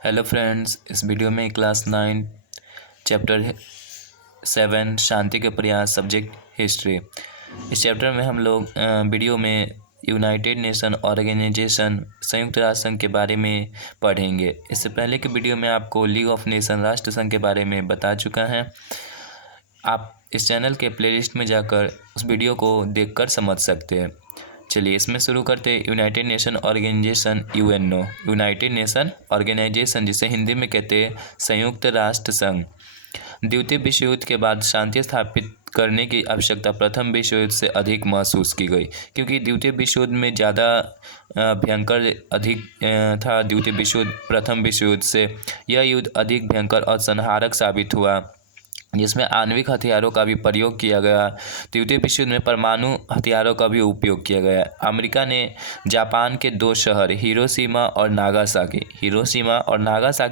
Hello friends, इस video में class 9 chapter 7 शांति के प्रयास सब्जेक्ट हिस्ट्री। इस चैप्टर में हम लोग वीडियो में यूनाइटेड नेशन ऑर्गेनाइजेशन संयुक्त राष्ट्र संघ के बारे में पढ़ेंगे। इससे पहले के वीडियो में आपको लीग ऑफ नेशन राष्ट्र संघ के बारे में बता चुका है। आप इस चैनल के प्लेलिस्ट में जाकर उस वीडियो को देखकर समझ सकते हैं। चलिए इसमें शुरू करते हैं। United Nation Organization UNO, United Nation Organization जिसे हिंदी में कहते हैं संयुक्त राष्ट्र संघ। द्वितीय विश्व युद्ध के बाद शांति स्थापित करने की आवश्यकता प्रथम विश्व युद्ध से अधिक महसूस की गई, क्योंकि द्वितीय विश्व युद्ध में ज़्यादा भयंकर अधिक था। द्वितीय विश्व युद्ध प्रथम विश्व युद्ध से यह युद्ध अधिक भयंकर और संहारक साबित हुआ, जिसमें आणविक हथियारों का भी प्रयोग किया गया। द्वितीय विश्व युद्ध में परमाणु हथियारों का भी उपयोग किया गया। अमेरिका ने जापान के दो शहर हिरोशिमा और नागासाकी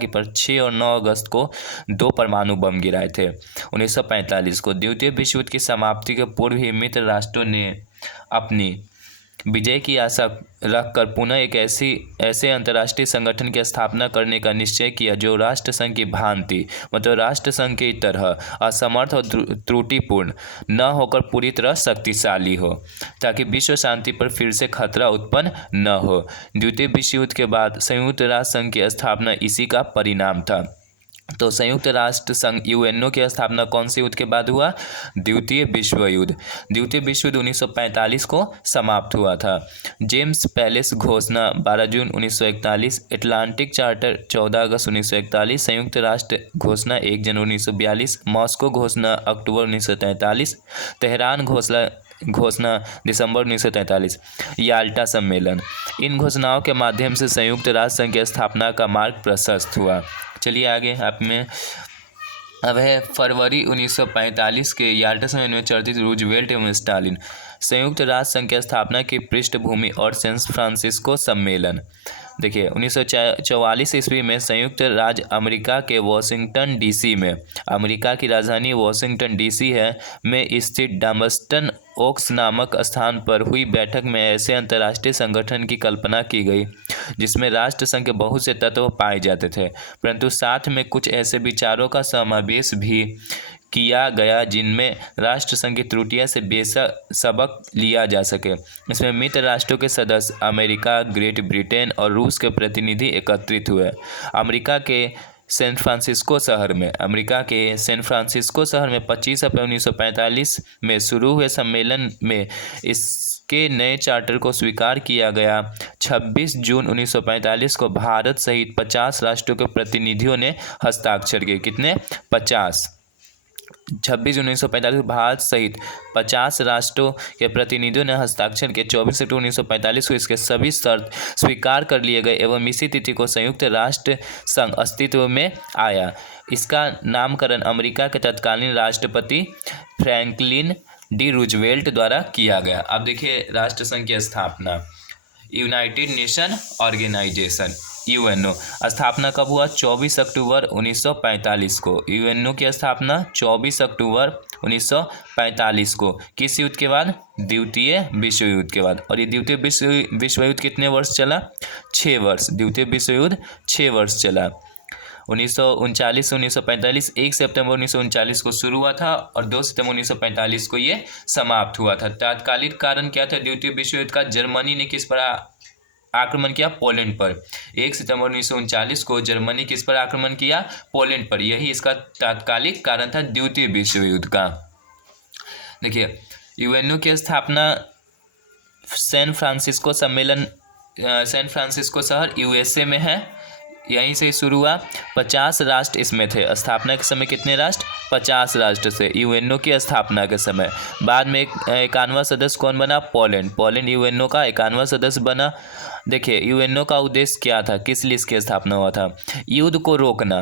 पर 6 और 9 अगस्त को 2 परमाणु बम गिराए थे। 1945 को द्वितीय विश्व युद्ध की समाप्ति के पूर्व ही मित्र राष्ट्रों ने अपनी विजय की आशा रखकर पुनः एक ऐसे अंतर्राष्ट्रीय संगठन की स्थापना करने का निश्चय किया जो राष्ट्र संघ की भांति, मतलब राष्ट्र संघ की तरह असमर्थ और त्रुटिपूर्ण न होकर पूरी तरह शक्तिशाली हो, ताकि विश्व शांति पर फिर से खतरा उत्पन्न न हो। द्वितीय विश्व युद्ध के बाद संयुक्त राष्ट्र संघ की स्थापना इसी का परिणाम था। तो संयुक्त राष्ट्र संघ यूएनओ की स्थापना कौन से युद्ध के बाद हुआ? द्वितीय विश्व युद्ध। द्वितीय विश्व युद्ध 1945 को समाप्त हुआ था। जेम्स पैलेस घोषणा 12 जून 1941, अटलांटिक चार्टर 14 अगस्त 1941, संयुक्त राष्ट्र घोषणा 1 जनवरी 1942, मॉस्को घोषणा अक्टूबर 1943, तेहरान घोषणा दिसंबर 1943, याल्टा सम्मेलन। इन घोषणाओं के माध्यम से संयुक्त राष्ट्र संघ की स्थापना का मार्ग प्रशस्त हुआ। चलिए आगे आप में अब है फरवरी 1945 के याल्टा सम्मेलन में चर्चित रूजवेल्ट एवं स्टालिन, संयुक्त राष्ट्र संघ की स्थापना की पृष्ठभूमि और सैन फ्रांसिस्को सम्मेलन। देखिए 1944 ईस्वी में संयुक्त राज्य अमेरिका के वाशिंगटन डीसी में, अमेरिका की राजधानी वाशिंगटन डीसी है, में स्थित डम्बस्टन ओक्स नामक स्थान पर हुई बैठक में ऐसे अंतर्राष्ट्रीय संगठन की कल्पना की गई जिसमें राष्ट्र संघ के बहुत से तत्व पाए जाते थे, परंतु साथ में कुछ ऐसे विचारों का समावेश भी किया गया जिनमें राष्ट्र संघ की त्रुटियां से बेशक सबक लिया जा सके। इसमें मित्र राष्ट्रों के सदस्य अमेरिका, ग्रेट ब्रिटेन और रूस के प्रतिनिधि एकत्रित हुए। अमेरिका के सैन फ्रांसिस्को शहर में 25 अप्रैल 1945 में शुरू हुए सम्मेलन में इसके नए चार्टर को स्वीकार किया गया। 26 जून 1945 को भारत सहित 50 राष्ट्रों के प्रतिनिधियों ने हस्ताक्षर किए। कितने? 50। 26 जून 1945 भारत सहित 50 राष्ट्रों के प्रतिनिधियों ने हस्ताक्षर किए। 24 अक्टूबर 1945 को इसके सभी शर्त स्वीकार कर लिए गए एवं इसी तिथि को संयुक्त राष्ट्र संघ अस्तित्व में आया। इसका नामकरण अमेरिका के तत्कालीन राष्ट्रपति फ्रैंकलिन डी रूजवेल्ट द्वारा किया गया। अब देखिए राष्ट्र संघ की स्थापना, यूनाइटेड नेशन ऑर्गेनाइजेशन यूएनओ स्थापना कब हुआ? 24 अक्टूबर 1945 को। यूएनओ की स्थापना 24 अक्टूबर 1945 को। किस युद्ध के बाद? द्वितीय विश्व युद्ध के बाद। और ये द्वितीय विश्व युद्ध कितने वर्ष चला? 6 वर्ष। द्वितीय विश्व युद्ध 6 वर्ष चला। 1939 से 1945, 1 सितंबर 1939 को शुरू हुआ था और 2 सितंबर 1945 को ये समाप्त हुआ था। तात्कालिक कारण क्या था द्वितीय विश्व युद्ध का? जर्मनी ने किस पर आक्रमण किया? पोलैंड पर। 1 सितंबर 1939 को जर्मनी किस पर आक्रमण किया? पोलैंड पर। यही इसका तात्कालिक कारण था द्वितीय विश्व युद्ध का। देखिए यूएनओ की स्थापना सैन फ्रांसिस्को शहर यूएसए में है, यहीं से शुरू हुआ। 50 राष्ट्र इसमें थे। स्थापना के समय कितने राष्ट्र? 50 राष्ट्र से यूएनओ की स्थापना के समय। बाद में 51वां सदस्य कौन बना? पोलैंड यूएनओ का 51वां सदस्य बना। देखिए यूएनओ का उद्देश्य क्या था, किस लिए इसकी स्थापना हुआ था? युद्ध को रोकना,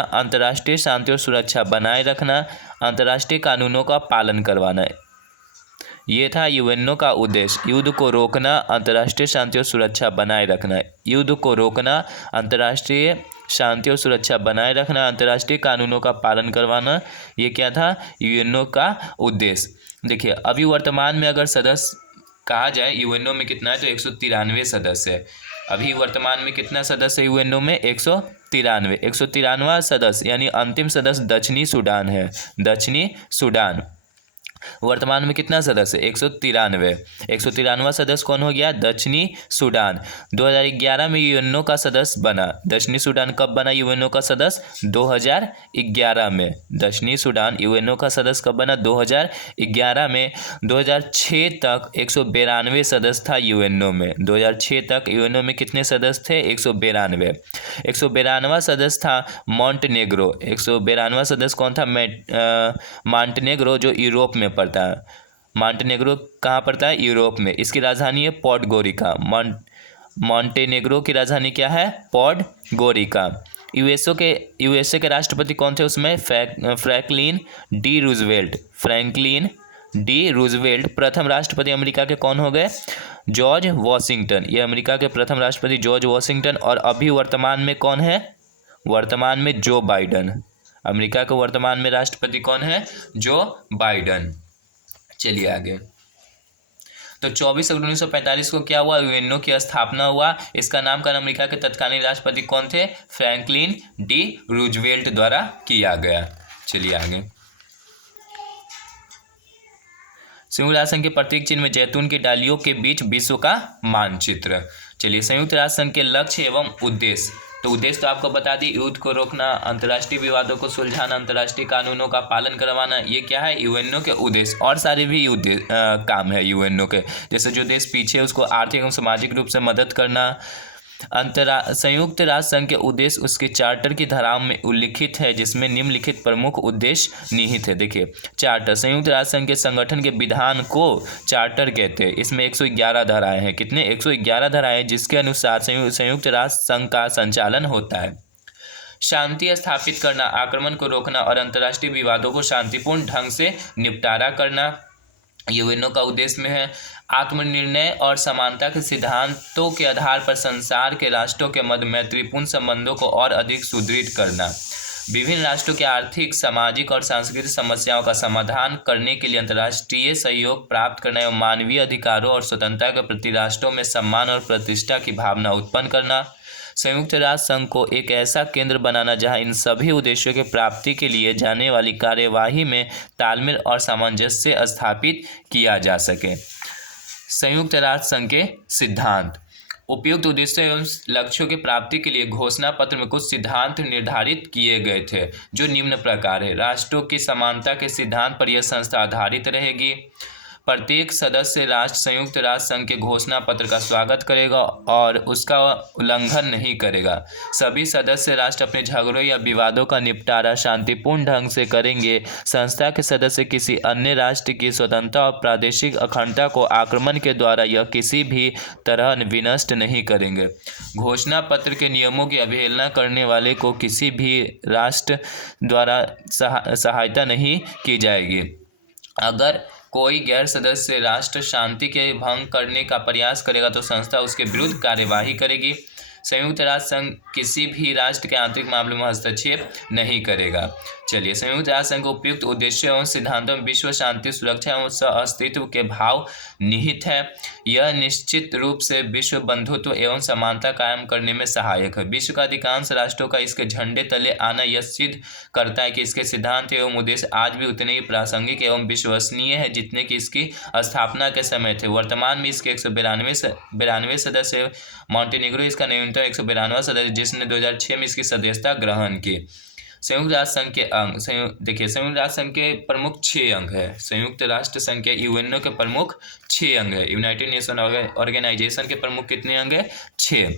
अंतर्राष्ट्रीय शांति और सुरक्षा बनाए रखना, अंतर्राष्ट्रीय कानूनों का पालन करवाना, ये था यूएनओ का उद्देश्य। युद्ध को रोकना, अंतर्राष्ट्रीय शांति और सुरक्षा बनाए रखना, युद्ध को रोकना, अंतर्राष्ट्रीय शांति और सुरक्षा बनाए रखना, अंतर्राष्ट्रीय कानूनों का पालन करवाना, ये क्या था? यूएनओ का उद्देश्य। देखिए अभी वर्तमान में अगर सदस्य कहा जाए यूएनओ में कितना है तो 193 सदस्य है। अभी वर्तमान में कितना सदस्य है यूएनओ में? 193। 193वां सदस्य यानी अंतिम सदस्य दक्षिणी सूडान है। दक्षिणी सूडान वर्तमान में कितना सदस्य? 193। 193वां सदस्य कौन हो गया? दक्षिणी सूडान। 2011 में यूएनओ का सदस्य बना। दक्षिणी सूडान कब बना यूएनओ का सदस्य? 2011 में। दक्षिणी सूडान यूएनओ का सदस्य कब बना? 2011 में। 2006 तक 192 सदस्य था यूएनओ में। 2006 तक यूएनओ में कितने सदस्य थे? 192। 192वां सदस्य था मॉन्टेनेग्रो। 192वां सदस्य कौन था? मॉन्टेनेग्रो, जो यूरोप में पड़ता है। मॉन्टेनेग्रो कहाँ पड़ता है? यूरोप में। इसकी राजधानी है पोडगोरिका। मॉन्टेनेग्रो की राजधानी क्या है? पोडगोरिका। यूएसए के राष्ट्रपति कौन थे उसमें? Franklin D Roosevelt. Franklin D Roosevelt. प्रथम राष्ट्रपति अमेरिका के कौन हो गए? George Washington. ये अमेरिका के प्रथम राष्ट्रपति जॉर्ज वॉशिंगटन। और अभी वर्तमान में कौन है? वर्तमान में जो बाइडन। अमेरिका के वर्तमान में राष्ट्रपति कौन है? जो बाइडन। चलिए आगे। तो 24 अक्टूबर 1945 को क्या हुआ? यूएनओ की स्थापना हुआ। इसका नामकरण अमेरिका के तत्कालीन राष्ट्रपति कौन थे? फ्रैंकलिन डी रूजवेल्ट द्वारा किया गया। चलिए आगे। संयुक्त राष्ट्र संघ के प्रतीक चिन्ह में जैतून की डालियों के बीच विश्व का मानचित्र। चलिए, संयुक्त राष्ट्र संघ के लक्ष्य एवं उद्देश्य। तो उद्देश्य तो आपको बता दी, युद्ध को रोकना, अंतर्राष्ट्रीय विवादों को सुलझाना, अंतर्राष्ट्रीय कानूनों का पालन करवाना। ये क्या है? यूएनओ के उद्देश्य। और सारे भी काम है यूएनओ के। जैसे जो देश पीछे उसको आर्थिक एवं सामाजिक रूप से मदद करना। संयुक्त राष्ट्र संघ के उद्देश्य उसके चार्टर की धाराओं में उल्लिखित है, जिसमें निम्नलिखित प्रमुख उद्देश्य निहित है। देखिए, चार्टर, संयुक्त राष्ट्र संघ के संगठन के विधान को चार्टर कहते हैं। इसमें 111 धाराएं हैं। कितने? 111 धाराएं, जिसके अनुसार संयुक्त राष्ट्र संघ का संचालन होता है। शांति स्थापित करना, आक्रमण को रोकना और अंतर्राष्ट्रीय विवादों को शांतिपूर्ण ढंग से निपटारा करना यूएनओ का उद्देश्य में है। आत्मनिर्णय और समानता के सिद्धांतों के आधार पर संसार के राष्ट्रों के मध्य मैत्रीपूर्ण संबंधों को और अधिक सुदृढ़ करना। विभिन्न राष्ट्रों की आर्थिक, सामाजिक और सांस्कृतिक समस्याओं का समाधान करने के लिए अंतर्राष्ट्रीय सहयोग प्राप्त करना एवं मानवीय अधिकारों और स्वतंत्रता के प्रति राष्ट्रों में सम्मान और प्रतिष्ठा की भावना उत्पन्न करना। संयुक्त राष्ट्र संघ को एक ऐसा केंद्र बनाना जहां इन सभी उद्देश्यों की प्राप्ति के लिए जाने वाली कार्यवाही में तालमेल और सामंजस्य स्थापित किया जा सके। संयुक्त राष्ट्र संघ के सिद्धांत। उपयुक्त उद्देश्यों एवं लक्ष्यों की प्राप्ति के लिए घोषणा पत्र में कुछ सिद्धांत निर्धारित किए गए थे, जो निम्न प्रकार है। राष्ट्रों की समानता के सिद्धांत पर यह संस्था आधारित रहेगी। प्रत्येक सदस्य राष्ट्र संयुक्त राष्ट्र संघ के घोषणा पत्र का स्वागत करेगा और उसका उल्लंघन नहीं करेगा। सभी सदस्य राष्ट्र अपने झगड़ों या विवादों का निपटारा शांतिपूर्ण ढंग से करेंगे। संस्था के सदस्य किसी अन्य राष्ट्र की स्वतंत्रता और प्रादेशिक अखंडता को आक्रमण के द्वारा या किसी भी तरह विनष्ट नहीं करेंगे। घोषणा पत्र के नियमों की अवहेलना करने वाले को किसी भी राष्ट्र द्वारा सहायता नहीं की जाएगी। अगर कोई गैर सदस्य राष्ट्र शांति के भंग करने का प्रयास करेगा तो संस्था उसके विरुद्ध कार्यवाही करेगी। संयुक्त राष्ट्र संघ किसी भी राष्ट्र के आंतरिक मामलों में हस्तक्षेप नहीं करेगा। चलिए, संयुक्त राष्ट्र संघ के उपयुक्त उद्देश्यों एवं सिद्धांतों में विश्व शांति, सुरक्षा एवं सह-अस्तित्व के भाव निहित है। यह निश्चित रूप से विश्व बंधुत्व एवं समानता कायम करने में सहायक है। विश्व का अधिकांश राष्ट्रों का इसके झंडे तले आना यह सिद्ध करता है कि इसके सिद्धांत एवं उद्देश्य आज भी उतने ही प्रासंगिक एवं विश्वसनीय है जितने कि इसकी स्थापना के समय थे। वर्तमान में इसके 192 सदस्य। मॉन्टेनेग्रो इसका न्यूनतम 192वां सदस्य, जिसने 2006 में इसकी सदस्यता ग्रहण की। संयुक्त राष्ट्र संघ के अंग। देखिए, संयुक्त राष्ट्र संघ के प्रमुख 6 अंग है। संयुक्त राष्ट्र संघ के यूएनओ के प्रमुख 6 अंग है। यूनाइटेड नेशन ऑर्गेनाइजेशन के प्रमुख कितने अंग है? 6।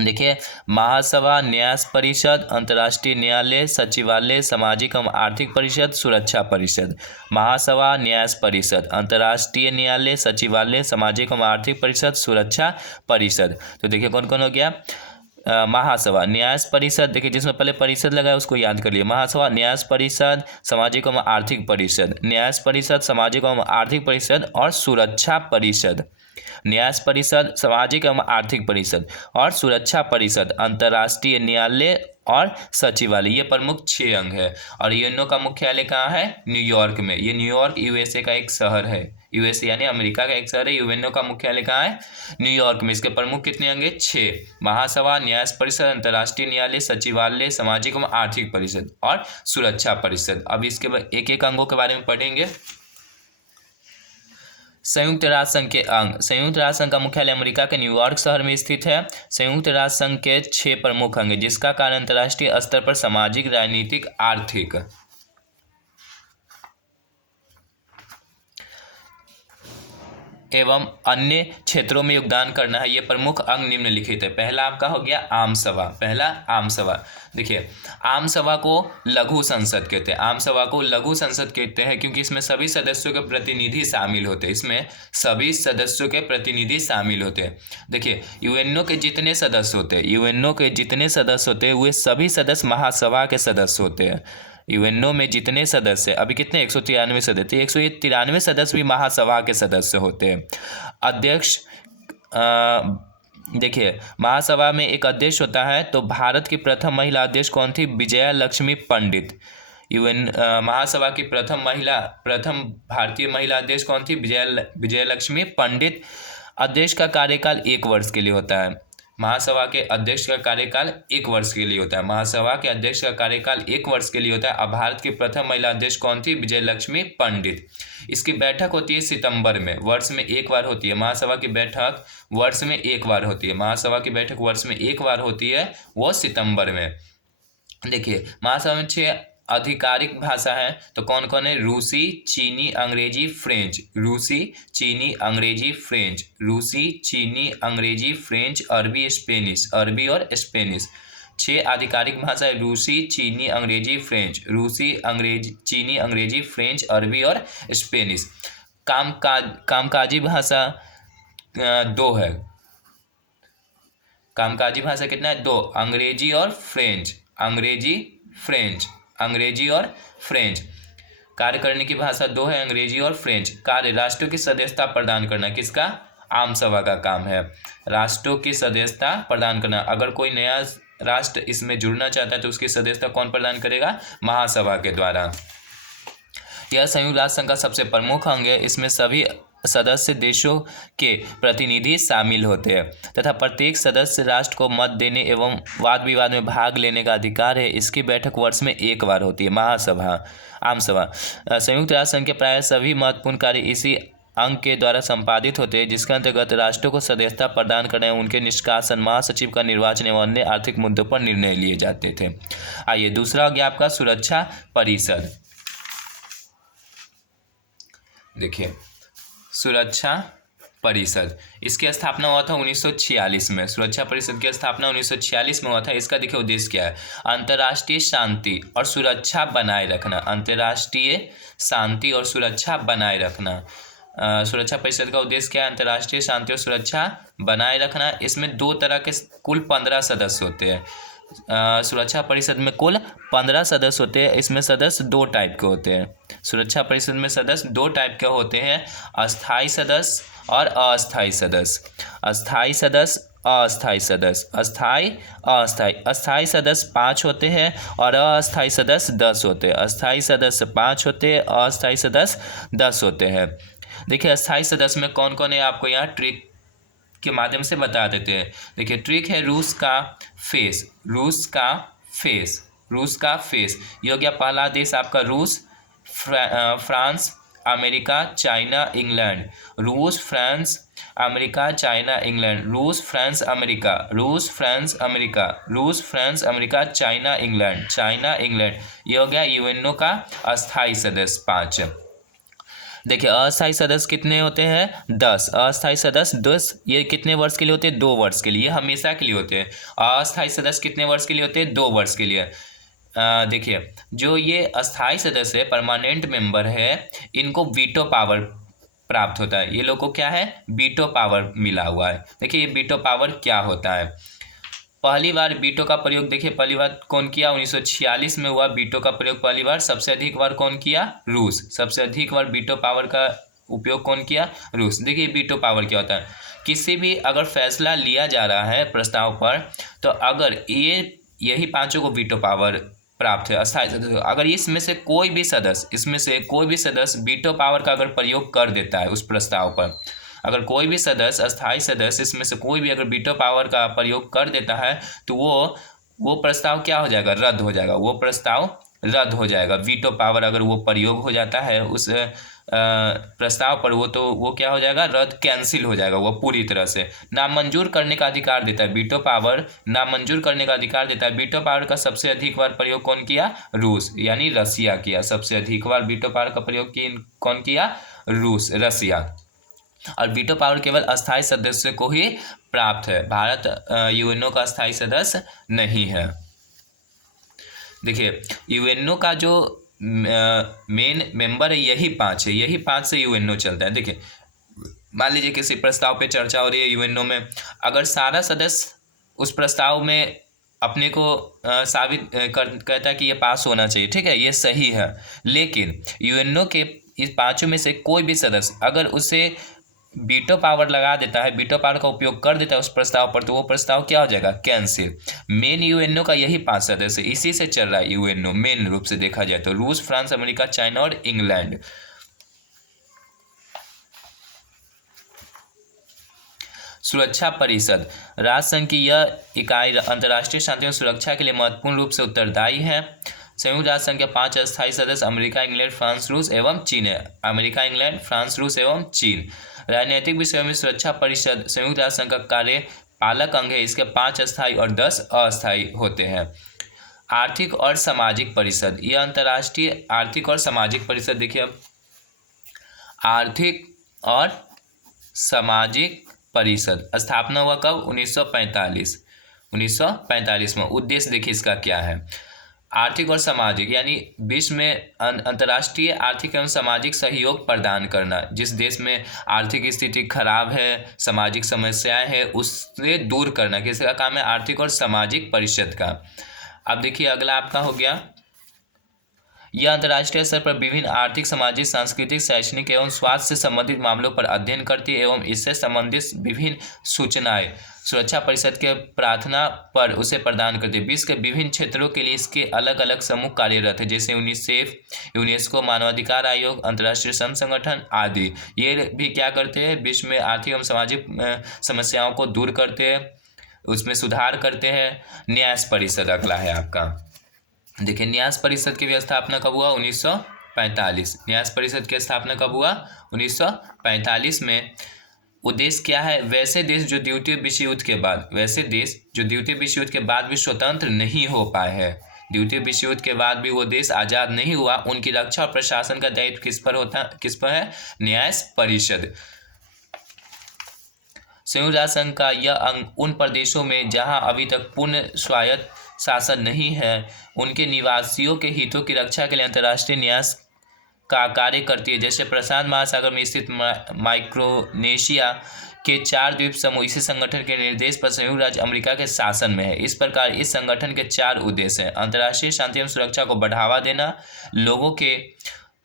देखिए, महासभा, न्यास परिषद, अंतर्राष्ट्रीय न्यायालय, सचिवालय, सामाजिक एवं आर्थिक परिषद, सुरक्षा परिषद। महासभा, न्यास परिषद, अंतर्राष्ट्रीय न्यायालय, सचिवालय, सामाजिक एवं आर्थिक परिषद, सुरक्षा परिषद। तो देखिए कौन कौन हो गया? महासभा, न्यास परिषद। देखिए, जिसमें पहले परिषद लगा है उसको याद कर लिए। महासभा, न्यास परिषद, सामाजिक एवं आर्थिक परिषद। न्यास परिषद, सामाजिक एवं आर्थिक परिषद और सुरक्षा परिषद। न्यास परिषद, सामाजिक एवं आर्थिक परिषद और सुरक्षा परिषद, अंतर्राष्ट्रीय न्यायालय और सचिवालय। ये प्रमुख 6 अंग है। और यूएनओ का मुख्यालय कहाँ है? न्यूयॉर्क में। ये न्यूयॉर्क यूएसए का एक शहर है। यूएसए यानी अमेरिका का एक शहर है। यूएनओ का मुख्यालय कहाँ है? न्यूयॉर्क में। इसके प्रमुख कितने अंग हैं? 6। महासभा, न्याय परिषद, अंतर्राष्ट्रीय न्यायालय, सचिवालय, सामाजिक एवं आर्थिक परिषद और सुरक्षा परिषद। अब इसके एक एक अंगों के बारे में पढ़ेंगे। संयुक्त राष्ट्र संघ के अंग। संयुक्त राष्ट्र संघ का मुख्यालय अमेरिका के न्यूयॉर्क शहर में स्थित है। संयुक्त राष्ट्र संघ के 6 प्रमुख अंग हैं, जिसका कार्य अंतर्राष्ट्रीय स्तर पर सामाजिक, राजनीतिक, आर्थिक एवं अन्य क्षेत्रों में योगदान करना है। ये प्रमुख अंग निम्नलिखित है। पहला आपका हो गया आम सभा। पहला आम सभा। देखिए, आम सभा को लघु संसद कहते हैं। आम सभा को लघु संसद कहते हैं क्योंकि इसमें सभी सदस्यों के प्रतिनिधि शामिल होते हैं। इसमें सभी सदस्यों के प्रतिनिधि शामिल होते हैं। देखिए, यूएनओ के जितने सदस्य होते हैं, यूएनओ के जितने सदस्य होते हैं वे सभी सदस्य महासभा के सदस्य होते हैं। यूएनओ में जितने सदस्य, अभी कितने 193 सदस्य, 193 सदस्य भी महासभा के सदस्य होते हैं। अध्यक्ष, देखिए, महासभा में एक अध्यक्ष होता है। तो भारत की प्रथम महिला अध्यक्ष कौन थी? विजया लक्ष्मी पंडित। महासभा की प्रथम भारतीय महिला अध्यक्ष कौन थी? विजया लक्ष्मी पंडित। अध्यक्ष का कार्यकाल 1 वर्ष के लिए होता है। महासभा के अध्यक्ष का कार्यकाल 1 वर्ष के लिए होता है। महासभा के अध्यक्ष का कार्यकाल 1 वर्ष के लिए होता है। अब भारत की प्रथम महिला अध्यक्ष कौन थी? विजय लक्ष्मी पंडित। इसकी बैठक होती है सितंबर में, वर्ष में 1 बार होती है। महासभा की बैठक वर्ष में 1 बार होती है। महासभा की बैठक वर्ष में 1 बार होती है, वो सितंबर में। देखिए, महासभा में 6 आधिकारिक भाषा है। तो कौन कौन है? रूसी, चीनी, अंग्रेजी, फ्रेंच। रूसी, चीनी, अंग्रेजी, फ्रेंच। रूसी, चीनी, अंग्रेजी, फ्रेंच, अरबी, स्पेनिश। अरबी और स्पेनिश 6 आधिकारिक भाषा है। रूसी, चीनी, अंग्रेजी, फ्रेंच। रूसी, चीनी, अंग्रेजी, फ्रेंच, अरबी और स्पेनिश। कामकाजी भाषा 2 है। कामकाजी भाषा कितना है? 2। अंग्रेजी और फ्रेंच। अंग्रेजी और फ्रेंच। कार्य करने की भाषा 2 है, अंग्रेजी और फ्रेंच। कार्य, राष्ट्रों की सदस्यता प्रदान करना। किसका? आम सभा का काम है राष्ट्रों की सदस्यता प्रदान करना। अगर कोई नया राष्ट्र इसमें जुड़ना चाहता है तो उसकी सदस्यता कौन प्रदान करेगा? महासभा के द्वारा। यह संयुक्त राष्ट्र संघ का सबसे प्रमुख अंग है। इसमें सभी सदस्य देशों के प्रतिनिधि शामिल होते हैं तथा प्रत्येक सदस्य राष्ट्र को मत देने एवं वाद विवाद में भाग लेने का अधिकार है। इसकी बैठक वर्ष में 1 बार होती है। महासभा, आम सभा। संयुक्त राष्ट्र संघ के प्राय सभी महत्वपूर्ण कार्य इसी अंग के द्वारा संपादित होते हैं, जिसके अंतर्गत राष्ट्रों को सदस्यता प्रदान करने एवं उनके निष्कासन, महासचिव का निर्वाचन एवं अन्य आर्थिक मुद्दों पर निर्णय लिए जाते थे। आइए, दूसरा हो गया आपका सुरक्षा परिषद। देखिए, सुरक्षा परिषद, इसकी स्थापना हुआ था 1946 में। सुरक्षा परिषद की स्थापना 1946 में हुआ था। इसका देखिए उद्देश्य क्या है? अंतर्राष्ट्रीय शांति और सुरक्षा बनाए रखना। अंतर्राष्ट्रीय शांति और सुरक्षा बनाए रखना। सुरक्षा परिषद का उद्देश्य क्या है? अंतर्राष्ट्रीय शांति और सुरक्षा बनाए रखना। इसमें 2 तरह के कुल 15 सदस्य होते हैं। सुरक्षा परिषद में कुल 15 सदस्य होते हैं। इसमें सदस्य 2 टाइप के होते हैं। सुरक्षा परिषद में सदस्य 2 टाइप के होते हैं, अस्थायी सदस्य और अस्थायी सदस्य। अस्थायी सदस्य, अस्थायी सदस्य। अस्थायी सदस्य 5 होते हैं और अस्थायी सदस्य 10 होते हैं। अस्थायी सदस्य 5 होते हैं, अस्थायी सदस्य 10 होते हैं। देखिए, अस्थायी सदस्य में कौन कौन है आपको यहाँ ट्रिक के माध्यम से बता देते हैं। देखिए, ट्रिक है रूस का फेस। ये हो गया पहला देश आपका रूस, फ्रांस, अमेरिका, चाइना, इंग्लैंड। रूस, फ्रांस, अमेरिका, चाइना, इंग्लैंड। रूस, फ्रांस, अमेरिका, चाइना, इंग्लैंड। ये हो गया यूएनओ का अस्थायी सदस्य 5। देखिए, अस्थायी सदस्य कितने होते हैं? 10। अस्थायी सदस्य 10। ये कितने वर्ष के लिए होते हैं? 2 वर्ष के लिए। हमेशा के लिए होते हैं। अस्थायी सदस्य कितने वर्ष के लिए होते हैं? 2 वर्ष के लिए। देखिए, जो ये अस्थायी सदस्य है, परमानेंट मेंबर है, इनको वीटो पावर प्राप्त होता है। ये लोग को क्या है? वीटो पावर मिला हुआ है। देखिए, ये वीटो पावर क्या होता है? पहली बार वीटो का प्रयोग, देखिए, पहली बार कौन किया? 1946 में हुआ वीटो का प्रयोग पहली बार। सबसे अधिक बार कौन किया? रूस। सबसे अधिक बार वीटो पावर का उपयोग कौन किया? रूस। देखिए, वीटो पावर क्या होता है? किसी भी अगर फैसला लिया जा रहा है प्रस्ताव पर, तो अगर यही 5 को वीटो पावर प्राप्त है अस्थायी सदस्य। अगर इसमें से कोई भी सदस्य वीटो पावर का अगर प्रयोग कर देता है उस प्रस्ताव पर, अगर कोई भी सदस्य, अस्थायी सदस्य इसमें से कोई भी अगर वीटो पावर का प्रयोग कर देता है तो वो प्रस्ताव क्या हो जाएगा, रद्द हो जाएगा। वो प्रस्ताव रद्द हो जाएगा। वीटो पावर अगर वो प्रयोग हो जाता है उस प्रस्ताव पर, वो क्या हो जाएगा, रद्द, कैंसिल हो जाएगा वो पूरी तरह से। नामंजूर करने का अधिकार देता है वीटो पावर, नामंजूर करने का अधिकार देता है। वीटो पावर का सबसे अधिक बार प्रयोग कौन किया, रूस यानी रसिया किया। सबसे अधिक बार वीटो पावर का प्रयोग कौन किया, रूस, रसिया। और वीटो पावर केवल अस्थायी सदस्य को ही प्राप्त है। भारत यूएनओ का अस्थायी सदस्य नहीं है। देखिए यूएनओ का जो मेन मेंबर है यही 5 है, यही 5 से यूएनओ चलता है। देखिए मान लीजिए किसी प्रस्ताव पे चर्चा हो रही है यूएनओ में, अगर सारा सदस्य उस प्रस्ताव में अपने को साबित कहता है कि ये पास होना चाहिए, ठीक है, ये सही है, लेकिन यूएनओ के इस 5 में से कोई भी सदस्य अगर उसे वीटो पावर लगा देता है, वीटो पावर का उपयोग कर देता है उस प्रस्ताव पर, तो वो प्रस्ताव क्या हो जाएगा, कैंसिल। मेन यूएनओ का यही 5 सदस्य, इसी से चल रहा है यूएनओ मेन रूप से देखा जाए तो। रूस, फ्रांस, अमेरिका, चाइना और इंग्लैंड। सुरक्षा परिषद, राष्ट्रसंघ की यह इकाई अंतर्राष्ट्रीय शांति और सुरक्षा के लिए महत्वपूर्ण रूप से उत्तरदायी है। संयुक्त राष्ट्र संघ के 5 अस्थायी सदस्य अमेरिका, इंग्लैंड, फ्रांस, रूस एवं चीन है। अमेरिका, इंग्लैंड, फ्रांस, रूस एवं चीन। राजनीतिक विषयों में सुरक्षा परिषद संयुक्त राष्ट्र संघ का कार्यपालक अंग है। इसके 5 अस्थायी और 10 अस्थायी होते हैं। आर्थिक और सामाजिक परिषद, यह अंतर्राष्ट्रीय आर्थिक और सामाजिक परिषद, देखिए अब आर्थिक और सामाजिक परिषद स्थापना हुआ कब, 1945 में। उद्देश्य देखिए इसका क्या है, आर्थिक और सामाजिक यानी विश्व में अंतर्राष्ट्रीय आर्थिक एवं सामाजिक सहयोग प्रदान करना। जिस देश में आर्थिक स्थिति खराब है, सामाजिक समस्याएं हैं, उससे दूर करना, किसका काम है, आर्थिक और सामाजिक परिषद का। अब देखिए अगला आपका हो गया, यह अंतर्राष्ट्रीय स्तर पर विभिन्न आर्थिक, सामाजिक, सांस्कृतिक, शैक्षणिक एवं स्वास्थ्य से संबंधित मामलों पर अध्ययन करती है एवं इससे संबंधित विभिन्न सूचनाएं सुरक्षा परिषद के प्रार्थना पर उसे प्रदान करती है। विश्व के विभिन्न क्षेत्रों के लिए इसके अलग अलग समूह कार्यरत है, जैसे यूनिसेफ, यूनेस्को, मानवाधिकार आयोग, अंतर्राष्ट्रीय श्रम संगठन आदि। ये भी क्या करते हैं, विश्व में आर्थिक एवं सामाजिक समस्याओं को दूर करते हैं, उसमें सुधार करते हैं। न्यास परिषद अगला है आपका। देखिए न्यास परिषद की भी स्थापना कब हुआ, 1945। न्यास परिषद की स्थापना कब हुआ, 1945 में। उद्देश्य क्या है, वैसे देश जो द्वितीय विश्व युद्ध के बाद भी स्वतंत्र नहीं हो पाए हैं, द्वितीय विश्व युद्ध के बाद भी वो देश आज़ाद नहीं हुआ, उनकी रक्षा और प्रशासन का दायित्व किस पर है, न्यास परिषद। संयुक्त राष्ट्र संघ का यह अंग उन प्रदेशों में जहां अभी तक पूर्ण स्वायत्त शासन नहीं है, उनके निवासियों के हितों की रक्षा के लिए अंतर्राष्ट्रीय न्यास का कार्य करती है। जैसे प्रशांत महासागर में स्थित माइक्रोनेशिया के 4 द्वीप समूह इसी संगठन के निर्देश पर संयुक्त राज्य अमेरिका के शासन में है। इस प्रकार इस संगठन के 4 उद्देश्य हैं: अंतर्राष्ट्रीय शांति एवं सुरक्षा को बढ़ावा देना, लोगों के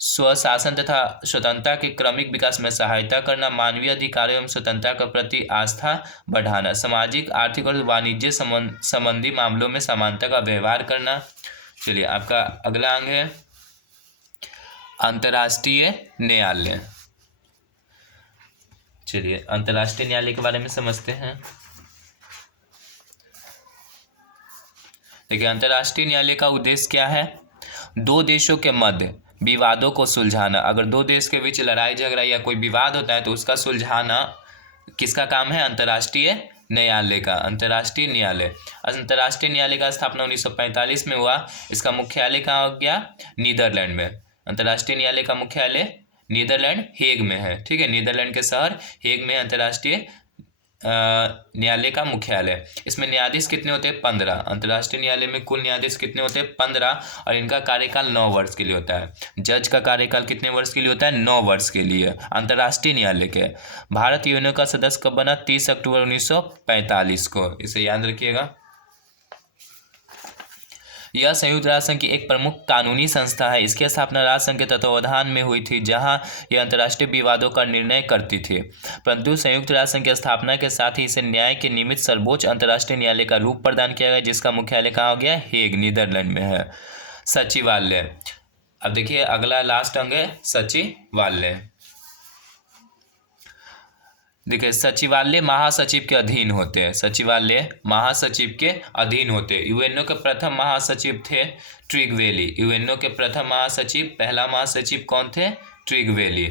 स्वशासन तथा स्वतंत्रता के क्रमिक विकास में सहायता करना, मानवीय अधिकारों एवं स्वतंत्रता के प्रति आस्था बढ़ाना, सामाजिक, आर्थिक और वाणिज्य संबंधी मामलों में समानता का व्यवहार करना। चलिए आपका अगला अंग है अंतर्राष्ट्रीय न्यायालय। चलिए अंतर्राष्ट्रीय न्यायालय के बारे में समझते हैं। देखिए अंतर्राष्ट्रीय न्यायालय का उद्देश्य क्या है, 2 देशों के मध्य विवादों को सुलझाना। अगर 2 देश के बीच लड़ाई झगड़ा या कोई विवाद होता है तो उसका सुलझाना किसका काम है, अंतर्राष्ट्रीय न्यायालय का। अंतर्राष्ट्रीय न्यायालय, अंतर्राष्ट्रीय न्यायालय का स्थापना 1945 में हुआ। इसका मुख्यालय कहाँ हो गया, नीदरलैंड में। अंतर्राष्ट्रीय न्यायालय का मुख्यालय नीदरलैंड हेग में है, ठीक है, नीदरलैंड के शहर हेग में अंतर्राष्ट्रीय न्यायालय का मुख्यालय। इसमें न्यायाधीश कितने होते हैं, 15। अंतर्राष्ट्रीय न्यायालय में कुल न्यायाधीश कितने होते हैं, 15, और इनका कार्यकाल 9 वर्ष के लिए होता है। जज का कार्यकाल कितने वर्ष के लिए होता है, 9 वर्ष के लिए अंतर्राष्ट्रीय न्यायालय के। भारत यूएनओ का सदस्य कब बना, 30 अक्टूबर 1945 को, इसे याद रखिएगा। यह संयुक्त राष्ट्र संघ की एक प्रमुख कानूनी संस्था है। इसकी स्थापना राष्ट्र संघ के तत्वावधान में हुई थी, जहां यह अंतर्राष्ट्रीय विवादों का निर्णय करती थी। परंतु संयुक्त राष्ट्र संघ की स्थापना के साथ ही इसे न्याय के निमित्त सर्वोच्च अंतर्राष्ट्रीय न्यायालय का रूप प्रदान किया गया, जिसका मुख्यालय कहाँ हो गया, हेग, नीदरलैंड में है। सचिवालय। अब देखिए अगला लास्ट अंग है सचिवालय। देखिए सचिवालय महासचिव के अधीन होते हैं, सचिवालय महासचिव के अधीन होते हैं। यूएनओ के प्रथम महासचिव थे ट्रिगवेली। यूएनओ के प्रथम महासचिव, पहला महासचिव कौन थे? ट्रिगवेली।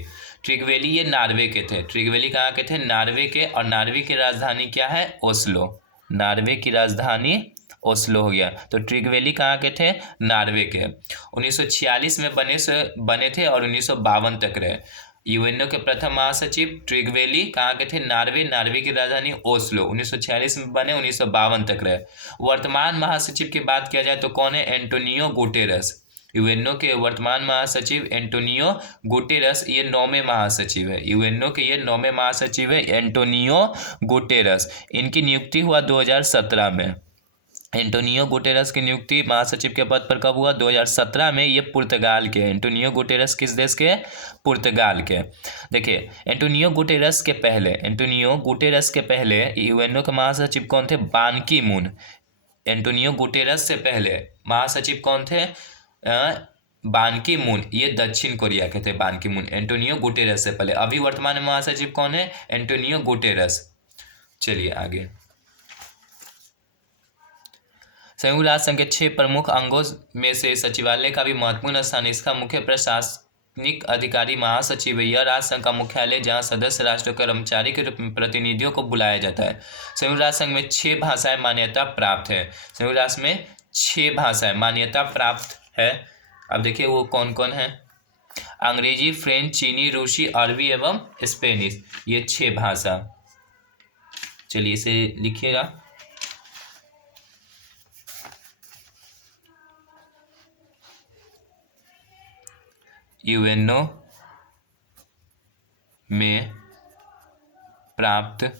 ट्रिगवेली ये नॉर्वे के थे। ट्रिगवेली कहाँ के थे? नॉर्वे के। और नॉर्वे की राजधानी क्या है? ओस्लो। नॉर्वे की राजधानी ओस्लो हो गया। तो ट्रिगवेली कहाँ के थे? नॉर्वे के। 1946 में बने थे और 1952 तक रहे। यूएनओ के प्रथम महासचिव ट्रिगवेली कहाँ के थे? नॉर्वे। नॉर्वे की राजधानी ओस्लो। 1946 में बने, 1952 तक रहे। वर्तमान महासचिव की बात किया जाए तो कौन है? Antonio Guterres. यूएनओ के वर्तमान महासचिव एंटोनियो गुटेरस, ये 9वें महासचिव है। यूएनओ के ये 9वें महासचिव है एंटोनियो गुटेरस। इनकी नियुक्ति हुआ 2017 में। एंटोनियो गुटेरस की नियुक्ति महासचिव के पद पर कब हुआ? 2017 में। ये पुर्तगाल के। एंटोनियो गुटेरस किस देश के? पुर्तगाल के। देखिए एंटोनियो गुटेरस के पहले यूएनओ के महासचिव कौन थे? बान की मून। एंटोनियो गुटेरस से पहले महासचिव कौन थे? बान की मून। ये दक्षिण कोरिया के थे बान की मून, एंटोनियो गुटेरस से पहले। अभी वर्तमान महासचिव कौन है? Antonio Guterres. चलिए आगे। संयुक्त राष्ट्र संघ के 6 प्रमुख अंगों में से सचिवालय का भी महत्वपूर्ण स्थान। इसका मुख्य प्रशासनिक अधिकारी महासचिव है। यह राष्ट्र संघ का मुख्यालय जहां सदस्य राष्ट्रों के कर्मचारी के रूप में प्रतिनिधियों को बुलाया जाता है। संयुक्त राष्ट्र संघ में 6 भाषाएं मान्यता प्राप्त है। संयुक्त राष्ट्र में 6 भाषाएं मान्यता प्राप्त है। अब देखिए वो कौन कौन है? अंग्रेजी, फ्रेंच, चीनी, रूसी, अरबी एवं स्पेनिश, ये 6 भाषा। चलिए इसे लिखिएगा। यूएनओ में प्राप्त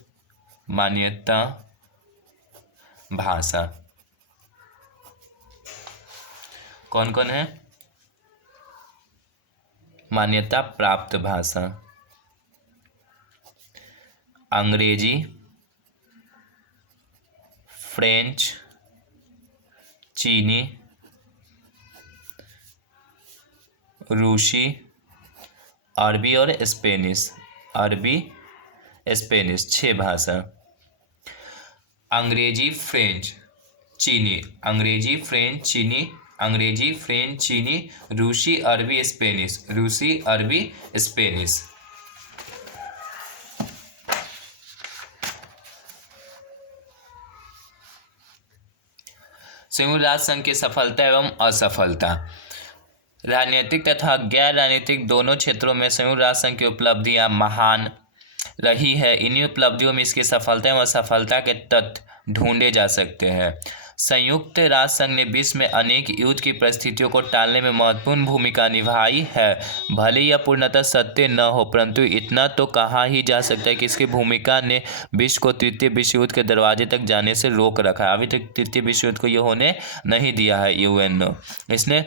मान्यता भाषा कौन कौन है? मान्यता प्राप्त भाषा अंग्रेजी, फ्रेंच, चीनी, रूसी, अरबी और स्पेनिश। 6 भाषा। अंग्रेजी, फ्रेंच, चीनी, अंग्रेजी, फ्रेंच, चीनी, अंग्रेजी, फ्रेंच, चीनी, रूसी, अरबी, स्पेनिश, रूसी, अरबी, स्पेनिश। संयुक्त राष्ट्र संघ की सफलता एवं असफलता। राजनीतिक तथा गैर राजनीतिक दोनों क्षेत्रों में संयुक्त राष्ट्र संघ की उपलब्धियां महान रही है। इन्हीं उपलब्धियों में इसकी सफलता एवं असफलता के तथ्य ढूंढे जा सकते हैं। संयुक्त राष्ट्र संघ ने विश्व में अनेक युद्ध की परिस्थितियों को टालने में महत्वपूर्ण भूमिका निभाई है। भले यह पूर्णतः सत्य न हो, परंतु इतना तो कहा ही जा सकता है कि इसकी भूमिका ने विश्व को तृतीय विश्व युद्ध के दरवाजे तक जाने से रोक रखा है। अभी तक तृतीय विश्व युद्ध को ये होने नहीं दिया है यूएनओ। इसने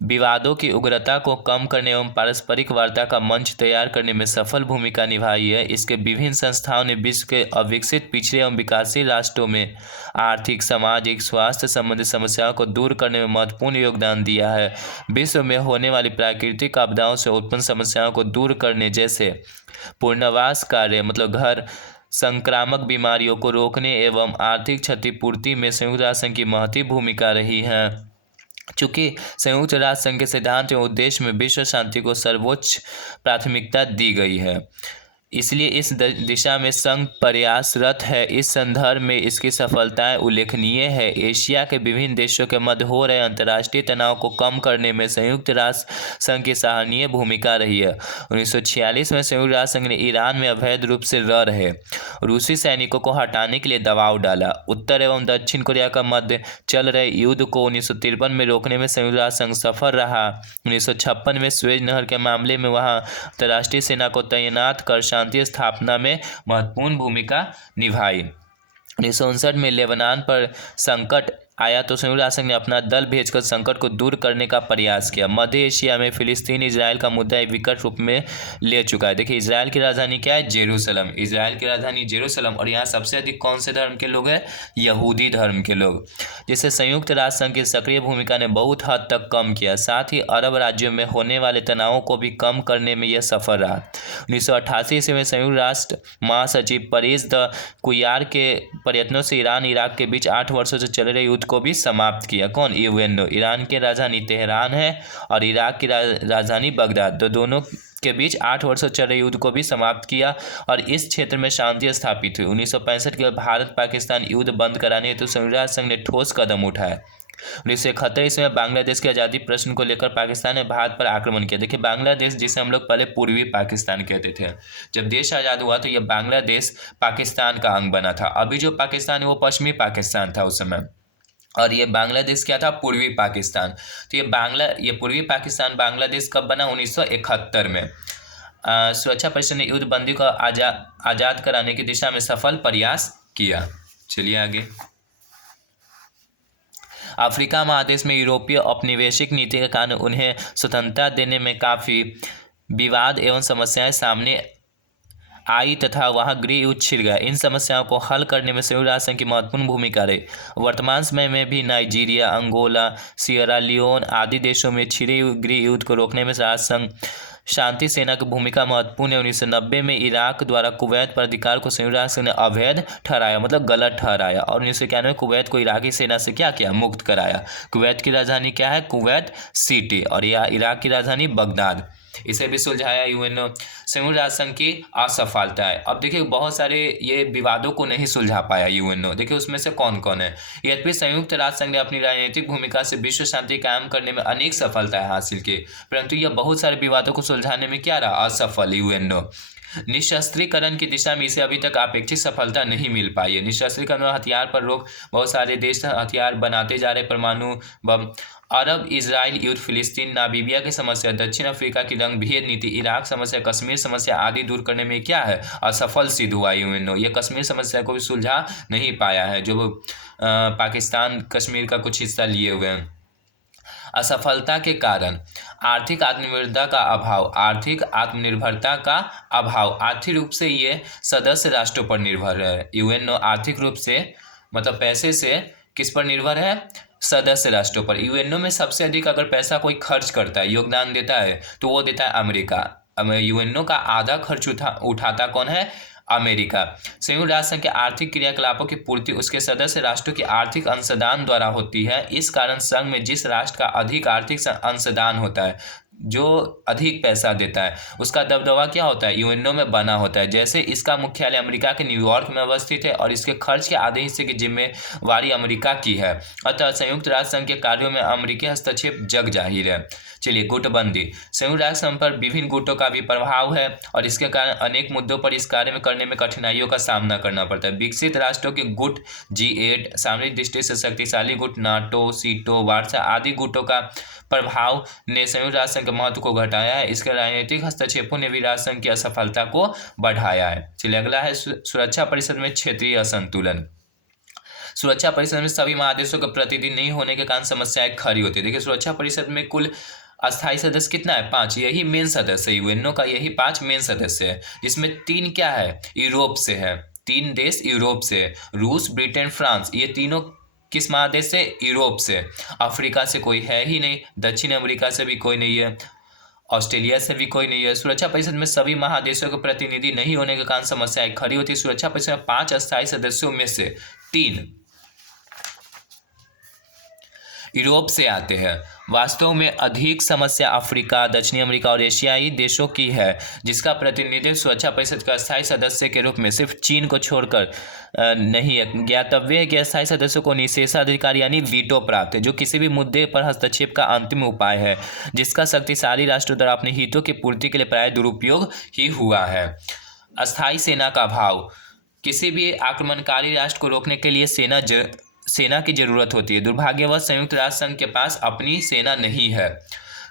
विवादों की उग्रता को कम करने एवं पारस्परिक वार्ता का मंच तैयार करने में सफल भूमिका निभाई है। इसके विभिन्न संस्थाओं ने विश्व के अविकसित, पिछड़े एवं विकासशील राष्ट्रों में आर्थिक, सामाजिक, स्वास्थ्य संबंधी समस्याओं को दूर करने में महत्वपूर्ण योगदान दिया है। विश्व में होने वाली प्राकृतिक आपदाओं से उत्पन्न समस्याओं को दूर करने जैसे पुनर्वास कार्य मतलब घर, संक्रामक बीमारियों को रोकने एवं आर्थिक क्षतिपूर्ति में संयुक्त राष्ट्र संघ की महत्वपूर्ण भूमिका रही है। चूँकि संयुक्त राष्ट्र संघ के सिद्धांत एवं उद्देश्य में विश्व शांति को सर्वोच्च प्राथमिकता दी गई है, इसलिए इस दिशा में संघ प्रयासरत है। इस संदर्भ में इसकी सफलताएं उल्लेखनीय है। एशिया के विभिन्न देशों के मध्य हो रहे अंतर्राष्ट्रीय तनाव को कम करने में संयुक्त राष्ट्र संघ की सराहनीय भूमिका रही है। 1946 में संयुक्त राष्ट्र संघ ने ईरान में अवैध रूप से रह रहे रूसी सैनिकों को हटाने के लिए दबाव डाला। उत्तर एवं दक्षिण कोरिया का मध्य चल रहे युद्ध को 1953 में रोकने में संयुक्त राष्ट्र संघ सफल रहा। 1956 में स्वेज नहर के मामले में वहां अंतर्राष्ट्रीय सेना को तैनात कर शांति स्थापना में महत्वपूर्ण भूमिका निभाई। 1959 में लेबनान पर संकट आया तो संयुक्त राष्ट्र संघ ने अपना दल भेजकर संकट को दूर करने का प्रयास किया। मध्य एशिया में फिलिस्तीन इजराइल का मुद्दा एक विकट रूप में ले चुका है। देखिए, इजराइल की राजधानी क्या है? जेरूसलम। इजराइल की राजधानी जेरूसलम, और यहाँ सबसे अधिक कौन से धर्म के लोग हैं? यहूदी धर्म के लोग, जिससे संयुक्त राष्ट्र संघ की सक्रिय भूमिका ने बहुत हद तक कम किया। साथ ही अरब राज्यों में होने वाले तनावों को भी कम करने में यह सफल रहा। 1988 ईस्वी में संयुक्त राष्ट्र महासचिव परेस द कुयार के प्रयत्नों से ईरान इराक के बीच 8 वर्षों से चल रहे युद्ध को भी समाप्त किया। कौन? यूएनओ। ईरान की राजधानी तेहरान है और इराक की राजधानी बगदाद, तो दोनों के बीच 8 वर्षों चल रहे युद्ध को भी समाप्त किया और इस क्षेत्र में शांति स्थापित हुई। 1965 के भारत पाकिस्तान युद्ध बंद कराने हेतु संयुक्त राष्ट्र संघ ने ठोस कदम उठाया। 1971 ईस्वी में बांग्लादेश के आज़ादी प्रश्न को लेकर पाकिस्तान ने भारत पर आक्रमण किया। देखिए, बांग्लादेश जिसे हम लोग पहले पूर्वी पाकिस्तान कहते थे, जब देश आज़ाद हुआ तो यह बांग्लादेश पाकिस्तान का अंग बना था। अभी जो पाकिस्तान है वो पश्चिमी पाकिस्तान था उस समय, और ये बांग्लादेश क्या था? पूर्वी पाकिस्तान। तो ये पूर्वी पाकिस्तान बांग्लादेश कब बना? 1971 में। सुरक्षा परिषद ने युद्ध बंदी को आज़ाद कराने की दिशा में सफल प्रयास किया। चलिए आगे। अफ्रीका महादेश में यूरोपीय औपनिवेशिक नीति के कारण उन्हें स्वतंत्रता देने में काफ़ी विवाद एवं समस्याएं सामने आई तथा वहां गृह युद्ध छिड़ गया। इन समस्याओं को हल करने में संयुक्त राष्ट्र संघ की महत्वपूर्ण भूमिका रही। वर्तमान समय में भी नाइजीरिया, अंगोला, सियरा लियोन आदि देशों में छिड़े गृह युद्ध को रोकने में राष्ट्र संघ शांति सेना की भूमिका महत्वपूर्ण है। 1990 में इराक द्वारा कुवैत पर अधिकार को संयुक्त राष्ट्र ने अवैध ठहराया, मतलब गलत ठहराया, और 1991 में कुवैत को इराकी सेना से क्या किया? मुक्त कराया। कुवैत की राजधानी क्या है? कुवैत सिटी, और यह इराक की राजधानी बगदाद। इसे भी सुलझाया यूएनओ। संयुक्त राष्ट्र संघ की असफलता है। अब देखिए, बहुत सारे ये विवादों को नहीं सुलझा पाया यूएनओ। देखिए उसमें से कौन कौन है। यद्यपि संयुक्त राष्ट्र संघ ने अपनी राजनीतिक भूमिका से विश्व शांति कायम करने में अनेक सफलताएं हासिल की, परंतु यह बहुत सारे विवादों को सुलझाने में क्या रहा? असफल यूएनओ। निशस्त्रीकरण की दिशा में इसे अभी तक अपेक्षित सफलता नहीं मिल पाई है। निशस्त्रीकरण और हथियार पर रोक, बहुत सारे देश हथियार बनाते जा रहे, परमाणु बम। अरब इजराइल युद्ध, फिलिस्तीन, नामीबिया की समस्या, दक्षिण अफ्रीका की रंग भेद नीति, इराक समस्या, कश्मीर समस्या आदि दूर करने में क्या है? असफल सिद्ध हुआ यूएनओ। ये कश्मीर समस्या को भी सुलझा नहीं पाया है, जो पाकिस्तान कश्मीर का कुछ हिस्सा लिए हुए हैं। असफलता के कारण आर्थिक आत्मनिर्भरता का अभाव। आर्थिक रूप से ये सदस्य राष्ट्रों पर निर्भर है। यूएनओ आर्थिक रूप से, मतलब पैसे से, किस पर निर्भर है? सदस्य राष्ट्रों पर। यूएनओ में सबसे अधिक अगर पैसा कोई खर्च करता है, योगदान देता है, तो वो देता है अमेरिका। यूएनओ का आधा खर्च उठाता कौन है? अमेरिका। संयुक्त राष्ट्र संघ के आर्थिक क्रियाकलापों की पूर्ति उसके सदस्य राष्ट्रों के आर्थिक अंशदान द्वारा होती है। इस कारण संघ में जिस राष्ट्र का अधिक आर्थिक अंशदान होता है, जो अधिक पैसा देता है, उसका दबदबा क्या होता है? यूएनओ में बना होता है। जैसे इसका मुख्यालय अमेरिका के न्यूयॉर्क में अवस्थित है और इसके खर्च के आधे हिस्से की जिम्मेवारी अमेरिका की है। अतः संयुक्त राष्ट्र संघ के कार्यों में अमेरिकी हस्तक्षेप जग जाहिर है। चलिए, गुटबंदी। संयुक्त राष्ट्र संघ पर विभिन्न गुटों का भी प्रभाव है और इसके कारण अनेक मुद्दों पर इस कार्य में करने में कठिनाइयों का सामना करना पड़ता है। विकसित राष्ट्रों के गुट G8, सामरिक दृष्टि से शक्तिशाली गुट नाटो, सीटो, वार्सा आदि गुटों का प्रभाव ने संयुक्त राष्ट्र संघ के महत्व को घटाया है। इसके राजनीतिक हस्तक्षेपों ने भी राष्ट्र संघ की असफलता को बढ़ाया है। चलिए, अगला है सुरक्षा परिषद में क्षेत्रीय असंतुलन। सुरक्षा परिषद में सभी महादेशों के प्रतिनिधि नहीं होने के कारण समस्याएं खड़ी होती है। देखिए, सुरक्षा परिषद में कुल अस्थायी सदस्य कितना है? 5। यही मेन सदस्य है यूएनओ का, यही 5 मेन सदस्य है, जिसमें 3 क्या है? यूरोप से है। 3 देश यूरोप से, रूस, ब्रिटेन, फ्रांस। ये तीनों किस महादेश से? यूरोप से। अफ्रीका से कोई है ही नहीं, दक्षिण अमेरिका से भी कोई नहीं है, ऑस्ट्रेलिया से भी कोई नहीं है। सुरक्षा परिषद में सभी महादेशों के प्रतिनिधि नहीं होने के कारण समस्याएं खड़ी होती है। सुरक्षा परिषद में 5 अस्थायी सदस्यों में से 3 यूरोप से आते हैं। वास्तव में अधिक समस्या अफ्रीका, दक्षिणी अमेरिका और एशियाई देशों की है, जिसका प्रतिनिधित्व सुरक्षा परिषद का अस्थायी सदस्य के रूप में सिर्फ चीन को छोड़कर नहीं है। ज्ञातव्य है कि अस्थायी सदस्यों को निषेधाधिकार यानी वीटो प्राप्त है, जो किसी भी मुद्दे पर हस्तक्षेप का अंतिम उपाय है, जिसका शक्तिशाली राष्ट्रों द्वारा अपने हितों की पूर्ति के लिए प्राय दुरुपयोग ही हुआ है। अस्थायी सेना का अभाव। किसी भी आक्रमणकारी राष्ट्र को रोकने के लिए सेना की जरूरत होती है। दुर्भाग्यवश संयुक्त राष्ट्र संघ के पास अपनी सेना नहीं है।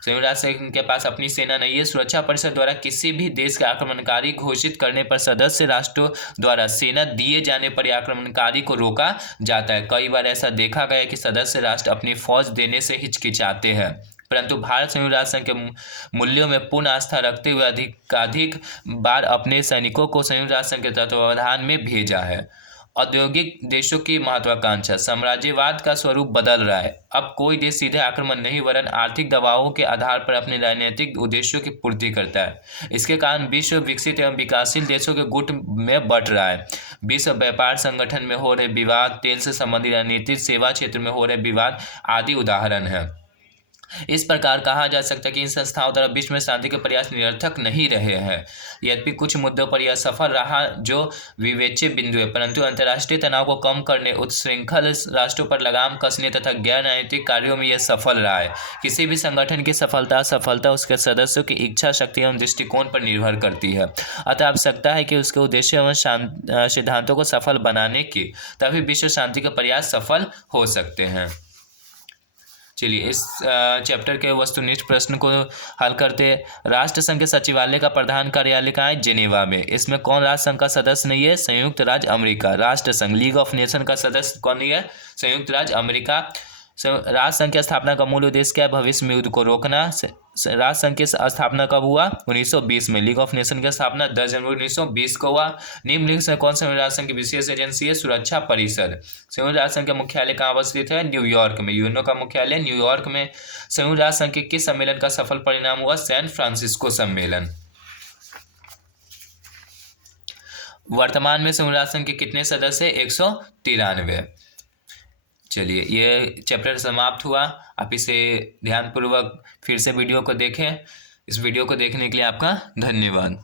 संयुक्त राष्ट्र संघ के पास अपनी सेना नहीं है। सुरक्षा परिषद द्वारा किसी भी देश के आक्रमणकारी घोषित करने पर सदस्य राष्ट्रों द्वारा सेना दिए जाने पर आक्रमणकारी को रोका जाता है। कई बार ऐसा देखा गया कि सदस्य राष्ट्र अपनी फौज देने से हिचकिचाते हैं, परंतु भारत संयुक्त राष्ट्र संघ के मूल्यों में पूर्ण आस्था रखते हुए अधिकाधिक बार अपने सैनिकों को संयुक्त राष्ट्र संघ के तत्वावधान में भेजा है। औद्योगिक देशों की महत्वाकांक्षा, साम्राज्यवाद का स्वरूप बदल रहा है। अब कोई देश सीधे आक्रमण नहीं वरन आर्थिक दबावों के आधार पर अपने राजनीतिक उद्देश्यों की पूर्ति करता है। इसके कारण विश्व विकसित एवं विकासशील देशों के गुट में बंट रहा है। विश्व व्यापार संगठन में हो रहे विवाद, तेल से संबंधित रणनीति, सेवा क्षेत्र में हो रहे विवाद आदि उदाहरण हैं। इस प्रकार कहा जा सकता है कि इन संस्थाओं द्वारा विश्व में शांति के प्रयास निरर्थक नहीं रहे हैं। यद्यपि कुछ मुद्दों पर यह सफल रहा जो विवेच्य बिंदु है, परंतु अंतर्राष्ट्रीय तनाव को कम करने, उच्चश्रृंखल राष्ट्रों पर लगाम कसने तथा गैर राजनीतिक कार्यों में यह सफल रहा है। किसी भी संगठन की सफलता उसके सदस्यों की इच्छा शक्ति एवं दृष्टिकोण पर निर्भर करती है। अतः आवश्यकता है कि उसके उद्देश्य एवं सिद्धांतों को सफल बनाने की, तभी विश्व शांति के प्रयास सफल हो सकते हैं। चलिए इस चैप्टर के वस्तुनिष्ठ प्रश्न को हल करते हैं। राष्ट्र संघ के सचिवालय का प्रधान कार्यालय कहाँ है? जेनेवा में। इसमें कौन राष्ट्र संघ का सदस्य नहीं है? संयुक्त राज्य अमेरिका। राष्ट्र संघ लीग ऑफ नेशन का सदस्य कौन नहीं है? संयुक्त राज्य अमेरिका। राष्ट्र संघ की स्थापना का मूल उद्देश्य क्या है? भविष्य में युद्ध को रोकना। राष्ट्र संघ की स्थापना कब हुआ? 1920 में। लीग ऑफ नेशन की स्थापना 10 जनवरी 1920 को हुआ। निम्नलिखित से कौन संयुक्त राष्ट्र संघ की विशेष एजेंसी है? सुरक्षा परिषद। संयुक्त राष्ट्र संघ का मुख्यालय कहाँ अवस्थित है? न्यूयॉर्क में। यूएनओ का मुख्यालय न्यूयॉर्क में। संयुक्त राष्ट्र संघ के किस सम्मेलन का सफल परिणाम हुआ? सैन फ्रांसिस्को सम्मेलन। वर्तमान में संयुक्त राष्ट्र संघ के कितने सदस्य? 193। चलिए ये चैप्टर समाप्त हुआ। आप इसे ध्यानपूर्वक फिर से वीडियो को देखें। इस वीडियो को देखने के लिए आपका धन्यवाद।